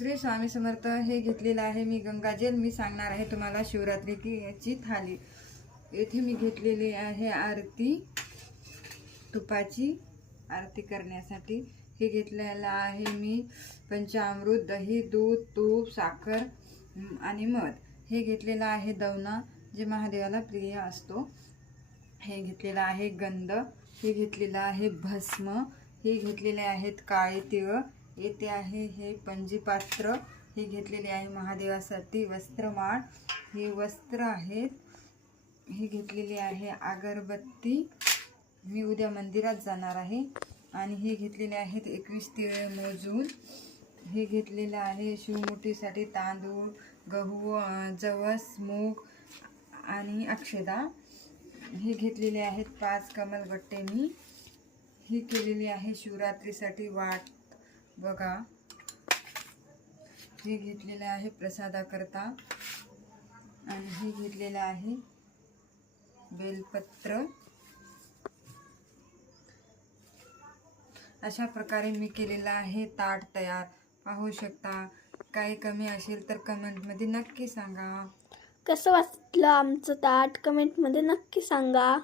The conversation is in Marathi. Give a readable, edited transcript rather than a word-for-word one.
श्री स्वामी समर्थ. हे घेतलेलं आहे मी गंगाजल. मी सांगणार आहे तुम्हाला शिवरात्रीची याची थाली. येथे मी घेतलेली आहे आरती, तुपाची आरती करण्यासाठी. हे घेतलेलं आहे मी पंचामृत, दही, दूध, तूप, साखर आणि मध. हे घेतलेलं आहे दवना, जे महादेवाला प्रिय असतो. हे घेतलेलं आहे गंध. हे घेतलेलं आहे भस्म. हे घेतलेले आहेत काळे तिळ. येथे आहे हे पंजीपात्र. हे घेतलेले आहे महादेवासाठी वस्त्रमाळ. हे वस्त्र आहेत. हे घेतलेली आहे अगरबत्ती. मी उद्या मंदिरात जाणार आहे. आणि हे घेतलेले आहेत 21 तिळे मोजून. हे घेतलेलं आहे शिवमुठीसाठी तांदूळ, गहू, जवस, मूग आणि अक्षदा. हे घेतलेले आहेत 5 कमलगट्टे. मी ही केलेली आहे शिवरात्रीसाठी वाट बघा. हे घेतलेलं आहे प्रसादाकरता. आणि हे घेतलेलं आहे बेलपत्र. अशा प्रकारे मी केलेला आहे ताट तयार. पाहू शकता. काही कमी असेल तर कमेंटमध्ये नक्की सांगा. कसं वाटलं आमचं ताट कमेंटमध्ये नक्की सांगा.